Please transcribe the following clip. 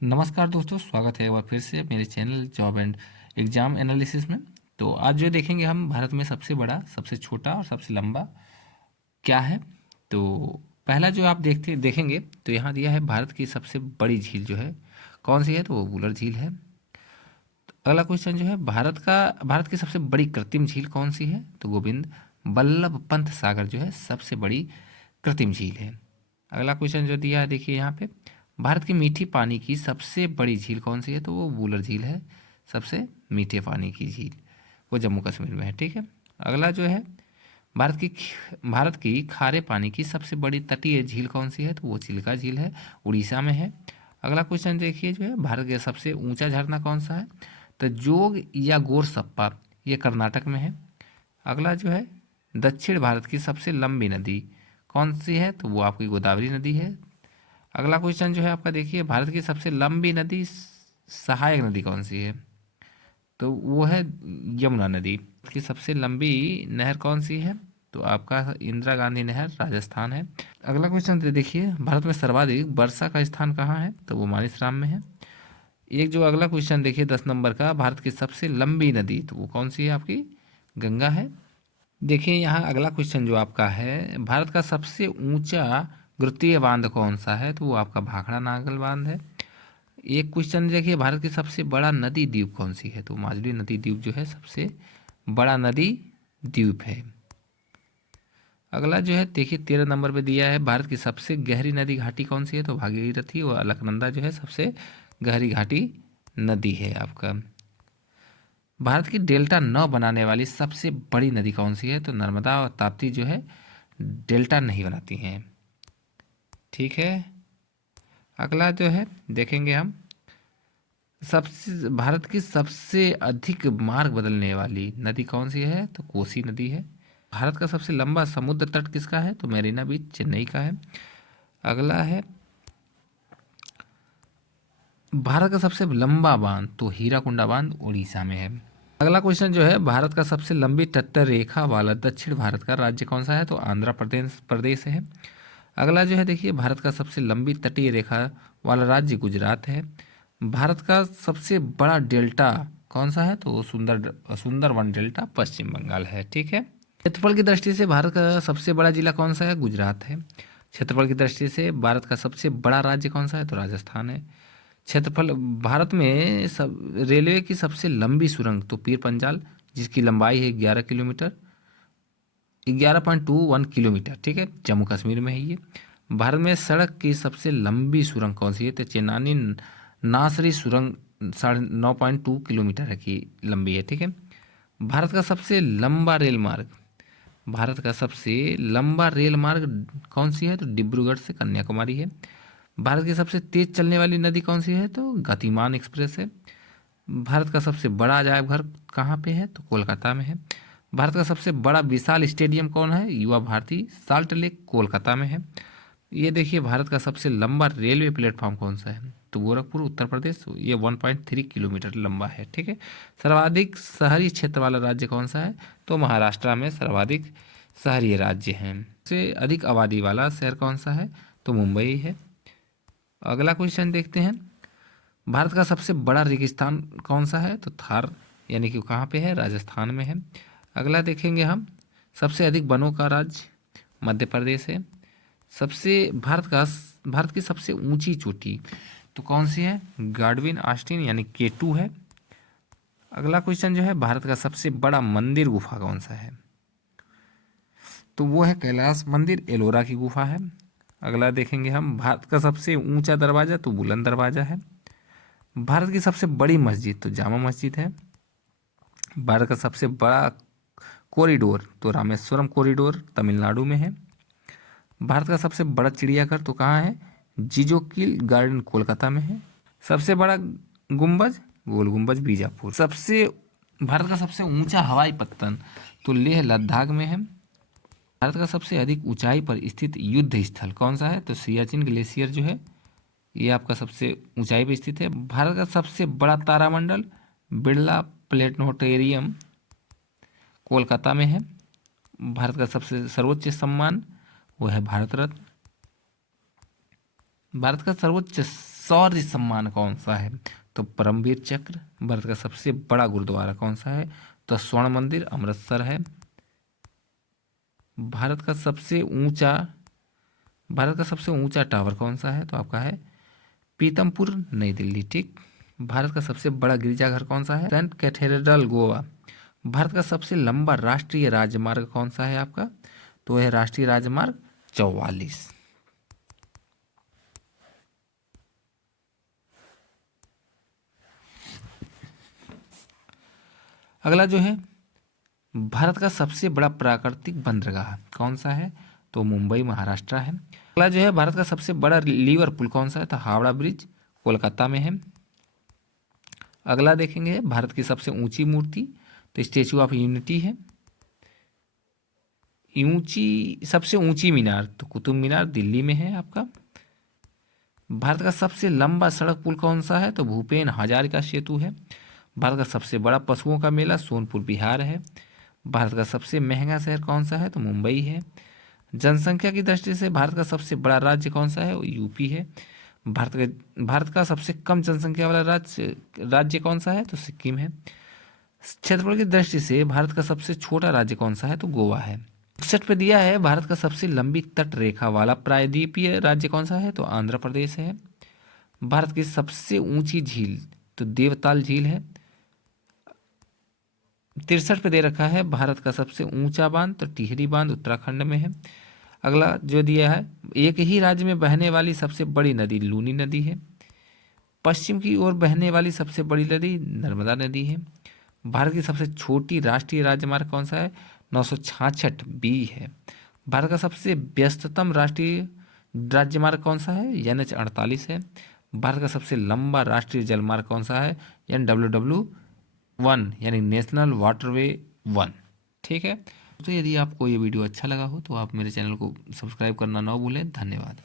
नमस्कार दोस्तों, स्वागत है एक बार फिर से मेरे channel job and exam analysis में। तो आज जो देखेंगे हम भारत में सबसे बड़ा, सबसे छोटा और सबसे लंबा क्या है। तो पहला जो आप देखेंगे तो यहाँ दिया है भारत की सबसे बड़ी झील जो है कौन सी है, तो वो वुलर झील है। अगला क्वेश्चन जो है भारत की सबसे बड़ी कृत्रिम झील कौन सी है, तो गोविंद बल्लभ पंत सागर जो है सबसे बड़ी कृत्रिम झील है। अगला क्वेश्चन जो दिया है देखिए यहाँ पे, भारत की मीठी पानी की सबसे बड़ी झील कौन सी है, तो वो वुलर झील है। सबसे मीठे पानी की झील वो जम्मू कश्मीर में है, ठीक है। अगला जो है, भारत की खारे पानी की सबसे बड़ी तटीय झील कौन सी है, तो वो चिल्का झील है, उड़ीसा में है। अगला क्वेश्चन देखिए जो है, भारत का सबसे ऊंचा झरना कौन सा है, तो जोग या गोरसप्पा, ये कर्नाटक में है। अगला जो है, दक्षिण भारत की सबसे लंबी नदी कौन सी है, तो वो आपकी गोदावरी नदी है। अगला क्वेश्चन जो है आपका देखिए, भारत की सबसे लंबी नदी सहायक नदी कौन सी है, तो वो है यमुना नदी। की सबसे लंबी नहर कौन सी है, तो आपका इंदिरा गांधी नहर, राजस्थान है। अगला क्वेश्चन देखिए, भारत में सर्वाधिक वर्षा का स्थान कहाँ है, तो वो मानिसराम में है। एक जो अगला क्वेश्चन देखिए 10 नंबर का, भारत की सबसे लंबी नदी, तो वो कौन सी है, आपकी गंगा है। देखिए यहाँ अगला क्वेश्चन जो आपका है, भारत का सबसे ऊंचा गुरुत्वीय बांध कौन सा है, तो वो आपका भाखड़ा नागल बांध है। एक क्वेश्चन देखिए, भारत की सबसे बड़ा नदी द्वीप कौन सी है, तो माजुली नदी द्वीप जो है सबसे बड़ा नदी द्वीप है। अगला जो है देखिए 13 नंबर पे दिया है, भारत की सबसे गहरी नदी घाटी कौन सी है, तो भागीरथी व अलकनंदा जो है सबसे गहरी घाटी नदी है आपका। भारत की डेल्टा न बनाने वाली सबसे बड़ी नदी कौन सी है, तो नर्मदा और ताप्ती जो है डेल्टा नहीं बनाती हैं, ठीक है। अगला जो है देखेंगे हम, सबसे भारत की सबसे अधिक मार्ग बदलने वाली नदी कौन सी है, तो कोसी नदी है। भारत का सबसे लंबा समुद्र तट किसका है, तो मेरीना बीच चेन्नई का है। अगला है, भारत का सबसे लंबा बांध, तो हीराकुंडा बांध उड़ीसा में है। अगला क्वेश्चन जो है, भारत का सबसे लंबी तट रेखा वाला दक्षिण भारत का राज्य कौन सा है, तो आंध्र प्रदेश प्रदेश है। अगला जो है देखिए, भारत का सबसे लंबी तटीय रेखा वाला राज्य गुजरात है। भारत का सबसे बड़ा डेल्टा कौन सा है, तो वो सुंदरवन डेल्टा पश्चिम बंगाल है, ठीक है। क्षेत्रफल की दृष्टि से भारत का सबसे बड़ा जिला कौन सा है, गुजरात है। क्षेत्रफल की दृष्टि से भारत का सबसे बड़ा राज्य कौन सा है, तो राजस्थान है। क्षेत्रफल भारत में सब रेलवे की सबसे लंबी सुरंग, तो पीर पंजाल, जिसकी लंबाई है 11 किलोमीटर, 11.21 किलोमीटर, ठीक है, जम्मू कश्मीर में है ये। भारत में सड़क की सबसे लंबी सुरंग कौन सी है, तो चेनानी नासरी सुरंग 9.2 किलोमीटर है की लंबी है, ठीक है। भारत का सबसे लंबा रेल मार्ग, भारत का सबसे लंबा रेल मार्ग कौन सी है, तो डिब्रूगढ़ से कन्याकुमारी है। भारत की सबसे तेज चलने वाली नदी कौन सी है, तो गतिमान एक्सप्रेस है। भारत का सबसे बड़ा अजायब घर कहाँ पे है, तो कोलकाता में है। भारत का सबसे बड़ा विशाल स्टेडियम कौन है, युवा भारती साल्ट लेक कोलकाता में है। ये देखिए, भारत का सबसे लंबा रेलवे प्लेटफॉर्म कौन सा है, तो गोरखपुर उत्तर प्रदेश, ये 1.3 किलोमीटर लंबा है, ठीक है। सर्वाधिक शहरी क्षेत्र वाला राज्य कौन सा है, तो महाराष्ट्र में सर्वाधिक शहरी राज्य हैं। सबसे अधिक आबादी वाला शहर कौन सा है, तो मुंबई है। अगला क्वेश्चन देखते हैं, भारत का सबसे बड़ा रेगिस्तान कौन सा है, तो थार, यानी कि कहाँ पे है, राजस्थान में है। अगला देखेंगे हम, सबसे अधिक वनों का राज्य मध्य प्रदेश है। सबसे भारत की सबसे ऊंची चोटी तो कौन सी है, गार्डविन आस्टीन यानी K2 है। अगला क्वेश्चन जो है, भारत का सबसे बड़ा मंदिर गुफा कौन सा है, तो वो है कैलाश मंदिर, एलोरा की गुफा है। अगला देखेंगे हम, भारत का सबसे ऊंचा दरवाजा, तो बुलंद दरवाजा है। भारत की सबसे बड़ी मस्जिद, तो जामा मस्जिद है। भारत का सबसे बड़ा कॉरिडोर, तो रामेश्वरम कॉरिडोर तमिलनाडु में है। भारत का सबसे बड़ा चिड़ियाघर तो कहाँ है, जिजोकिल गार्डन कोलकाता में है। सबसे बड़ा गुंबज, गोल गुंबज बीजापुर। सबसे भारत का सबसे ऊंचा हवाई पत्तन, तो लेह लद्दाख में है। भारत का सबसे अधिक ऊंचाई पर स्थित युद्ध स्थल कौन सा है, तो सियाचिन ग्लेशियर जो है ये आपका सबसे ऊंचाई पर स्थित है। भारत का सबसे बड़ा तारामंडल बिरला प्लेनेटोरियम कोलकाता में है। भारत का सबसे सर्वोच्च सम्मान वो है भारत रत्न। भारत का सर्वोच्च शौर्य सम्मान कौन सा है? तो परमवीर चक्र। भारत का सबसे बड़ा गुरुद्वारा कौन सा है? तो स्वर्ण मंदिर अमृतसर है। भारत का सबसे ऊंचा भारत का सबसे ऊंचा टावर कौन सा है? तो आपका है पीतमपुर, नई दिल्ली। ठीक। भारत का सबसे बड़ा गिरजाघर कौन सा है? Saint cathedral, Goa. भारत का सबसे लंबा राष्ट्रीय राजमार्ग कौन सा है आपका? तो है राष्ट्रीय राजमार्ग 44। अगला जो है, भारत का सबसे बड़ा प्राकृतिक बंदरगाह कौन सा है? तो मुंबई, महाराष्ट्र है। अगला जो है, भारत का सबसे बड़ा लीवर पुल कौन सा है? तो हावड़ा ब्रिज, कोलकाता में है। अगला देखेंगे, भारत की सबसे ऊंची मूर्ति, तो स्टेचू ऑफ यूनिटी है। सबसे ऊंची मीनार, तो कुतुब मीनार दिल्ली में है आपका। भारत का सबसे लंबा सड़क पुल कौन सा है? तो भूपेन हजारिका सेतु है। भारत का सबसे बड़ा पशुओं का मेला सोनपुर, बिहार है। भारत का सबसे महंगा शहर कौन सा है? तो मुंबई है। जनसंख्या की दृष्टि से भारत का सबसे बड़ा राज्य कौन सा है? वो यूपी है। भारत का सबसे कम जनसंख्या वाला राज्य कौन सा है? तो सिक्किम है। क्षेत्रफल की दृष्टि से भारत का सबसे छोटा राज्य कौन सा है? तो गोवा है। 61 पे दिया है, भारत का सबसे लंबी तट रेखा वाला प्रायद्वीपीय राज्य कौन सा है? तो आंध्र प्रदेश है। भारत की सबसे ऊंची झील, तो देवताल झील है। 63 पे दे रखा है, भारत का सबसे ऊंचा बांध, तो टिहरी बांध उत्तराखंड में है। अगला जो दिया है, एक ही राज्य में बहने वाली सबसे बड़ी नदी लूनी नदी है। पश्चिम की ओर बहने वाली सबसे बड़ी नदी नर्मदा नदी है। भारत की सबसे छोटी राष्ट्रीय राजमार्ग कौन सा है? 966 बी है। भारत का सबसे व्यस्ततम राष्ट्रीय राजमार्ग कौन सा है? NH 48 है। भारत का सबसे लंबा राष्ट्रीय जलमार्ग कौन सा है? NWW1, यानी नेशनल वाटरवे 1। ठीक है। तो यदि आपको ये वीडियो अच्छा लगा हो तो आप मेरे चैनल को सब्सक्राइब करना ना भूलें। धन्यवाद।